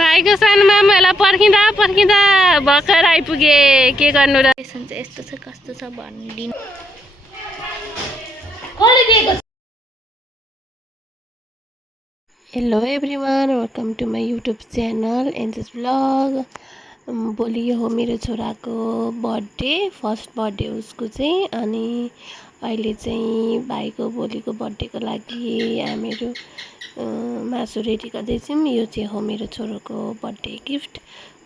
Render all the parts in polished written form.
भाइको सानो मामाहरूलाई पर्खिँदा पर्खिँदा भर्खर आइपुगे। के गर्नु र यस्तो छ कस्तो छ भनिदिनु। Hello everyone, welcome to my YouTube channel एन्जेस ब्लग। भोलि हो मेरो छोराको बर्थडे, फर्स्ट बर्थडे उसको चाहिँ। अनि अहिले चाहिँ भाइको भोलिको बर्थडेको लागि हामीहरू मासु रेडी गर्दैछौँ। यो चाहिँ हो मेरो छोराको बर्थडे गिफ्ट।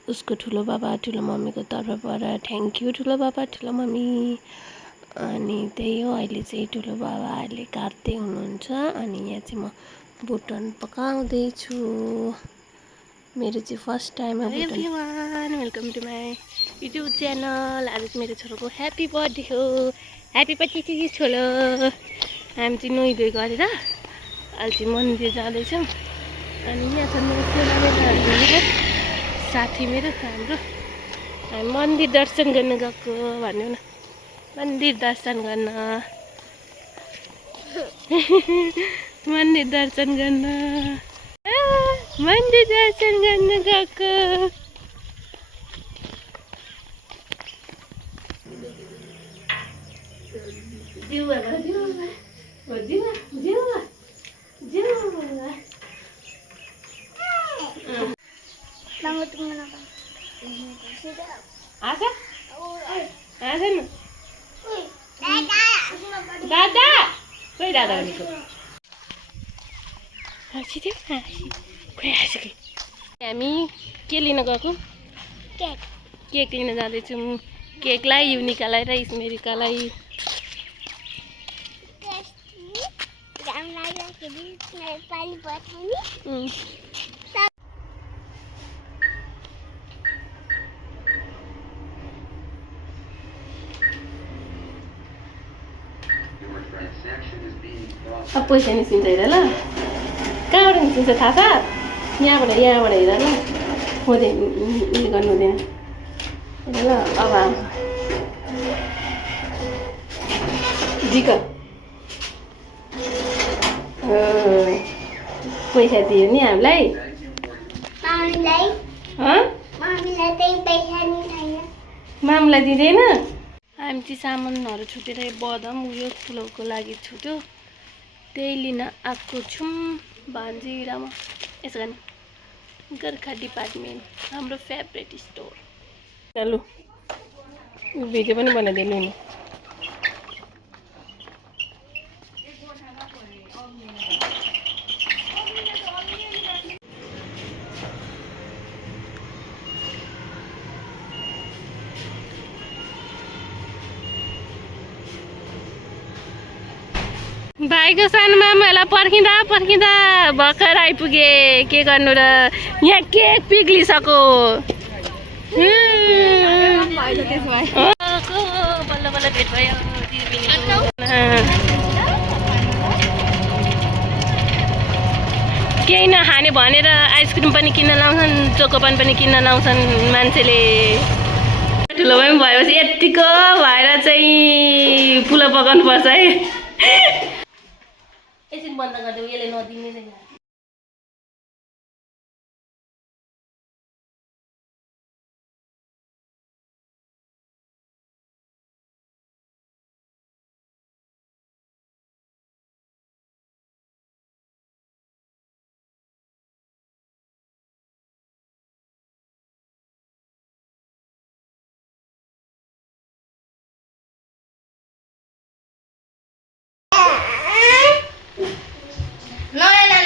उसको ठुलो बाबा ठुलो मम्मीको तर्फबाट थ्याङ्क यू ठुलो बाबा ठुलो मम्मी। अनि त्यही हो, अहिले चाहिँ ठुलो बाबा अहिले काट्दै हुनुहुन्छ। अनि यहाँ चाहिँ म बुटन पकाउँदैछु। मेरो चाहिँ फर्स्ट टाइम हो। Everyone, welcome to my YouTube channel. आज चाहिँ मेरो छोराको ह्याप्पी बर्थडे हो। ह्याप्पी बर्थडे छोरो। हामी चाहिँ नुहाइ धुइ गरेर अहिले चाहिँ मन्दिर जाँदैछौँ। अनि यहाँ छ मेरो छोरा साथी मेरो हाम्रो। हामी मन्दिर दर्शन गर्न गएको भन्नु न, मन्दिर दर्शन गर्न मन्दिर दर्शन गर्न मन्दिर दर्शन गर्न गएको। दादा खोइ दादा भनेको हामी के लिन गएको? केक लिन जाँदैछौँ। केकलाई युनिकालाई र स्मेरिकालाई। अब पैसा निस्किन्छ हेर ल। कहाँबाट निस्किन्छ थाहा छ? यहाँबाट हेर ल। हुँदैन, उयो गर्नु हुँदैन हेर ल। अब झिक पैसा दियो नि हामीलाई। मामलाई दिँदैन। हामी चाहिँ सामानहरू छुटेर बदाम उयो फुलको लागि छुट्यो, त्यही लिन आएको छौँ भान्जीरामा। यसो गर्ने गोर्खा डिपार्टमेन्ट, हाम्रो फेभरेट स्टोर। चलु भिडियो पनि बनाइदिनु नि। भाइको सानो मामाहरूलाई पर्खिँदा पर्खिँदा भर्खर आइपुगे। के गर्नु र यहाँ केक पिग्लिसक्यो। बल्ल बल्ल भेट भयो। केही नखाने भनेर आइसक्रिम पनि किन्न लाउँछन्, चोकोपान पनि किन्न लाउँछन् मान्छेले। ठुलो पनि भएपछि यत्तिको भएर चाहिँ पुला पकाउनु पर्छ है। एकछिन बन्द गरिदेऊ, यसले नदिने चाहिँ।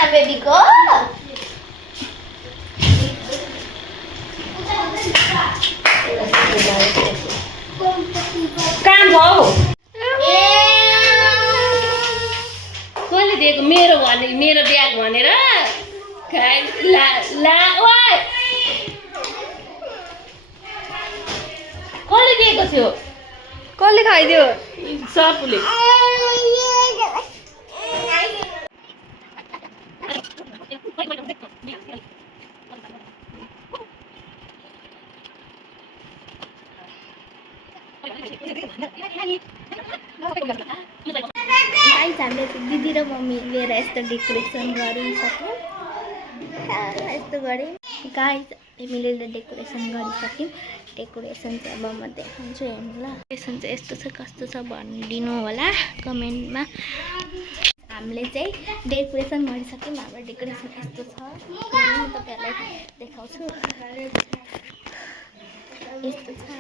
बेबीको काम भयो। कसले दिएको? मेरो भने, मेरो ब्याग भनेर ला ला। ओए कसले दिएको थियो? कसले खाइदियो? सपुले। हामीले दिदी र मम्मी लिएर यस्तो डेकोरेसन गरिसक्यौँ। यस्तो गरेँ। गाइस हामीले डेकोरेसन गरिसक्यौँ। डेकोरेसन चाहिँ अब म देखाउँछु हेर्नु ल। डेकोरेसन चाहिँ यस्तो छ कस्तो छ भनिदिनु होला कमेन्टमा। हामीले चाहिँ डेकोरेसन गरिसक्यौँ। हाम्रो डेकोरेसन यस्तो छ, म तपाईँहरूलाई देखाउँछु। यस्तो छ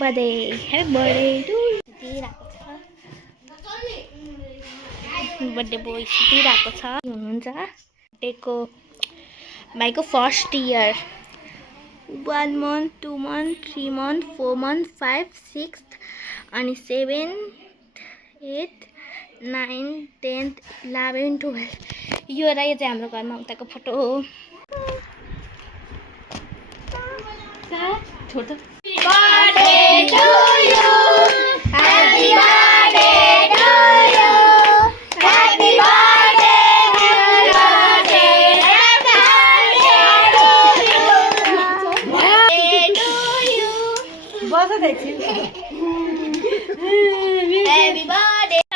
बर्थडे ह्यापी बर्थडे टु दिइरहेको छ। बर्थडे बोय दिइरहेको छ हुनुहुन्छ। बर्थडेको भाइको first year 1 month 2 month 3 month 4 month 5 6 अनि 7 8 9 10 11 12 यो चाहिँ हाम्रो घरमा उताको फोटो हो। छोड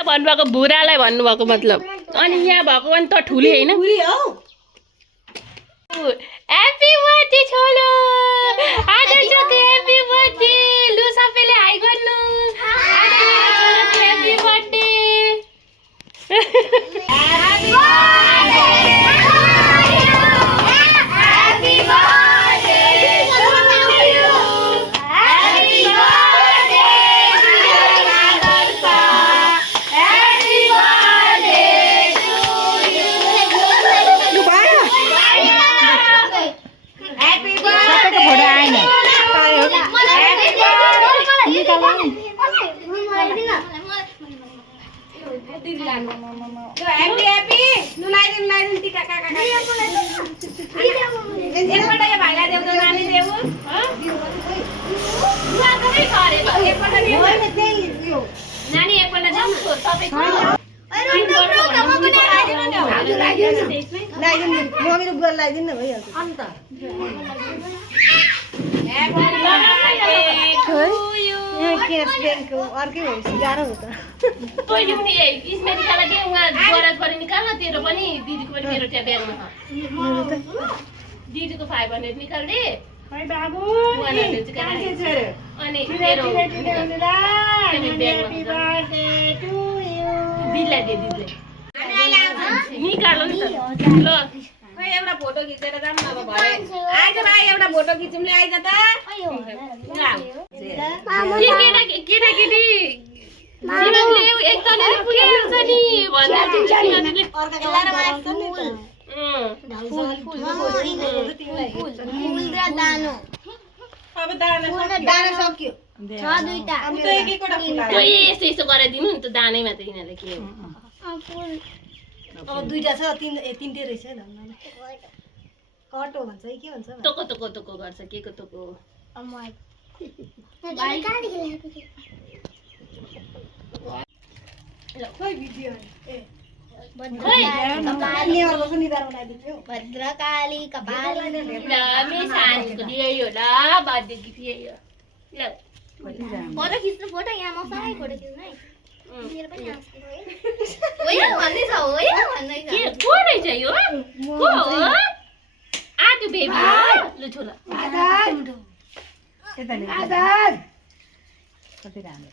भन्नुभएको बुढालाई भन्नुभएको मतलब अनि यहाँ भएको पनि त ठुली होइन। ह्यापी बर्थडे छोलो, आज छोको ह्यापी बर्थडे। लु सबैले हाई गर्नु। Happy birthday. नानी एकपल्ट जाऊ निकाल तेरो पनि दिदीको पनि मेरो त्यहाँ ब्यागमा छ। दिदीको 500 निकाल्दे अनि तेरो दिदीलाई दे दिदीले निकाल्नु नि त। ल एउटा फोटो खिचेर जाऊँ अब भरे आइज भाइ एउटा फोटो खिचौँ ले आइज त। केटाकेटी जीवनले एकदमै पुगेछ नि भन्दा यस्तो गराइदिनु नि त दानैमा त यिनीहरूले के हो। अब दुईटा छ तिनटै रहेछ कटो भन्छ के भन्छ तोको तोको तोको गर्छ के को तोको भद्रकाली कपाली सानीको यही हो ल बर्थडे गिफ्ट यही हो। ल फोटो खिच्नु फोटो यहाँ मसँगै फोटो खिच्नु है। मेरो पनि होइन भन्दैछ होइन भन्दैछ के को रहेछ यो को हो आदु बेबी लु छोरा आधार कति राम्रो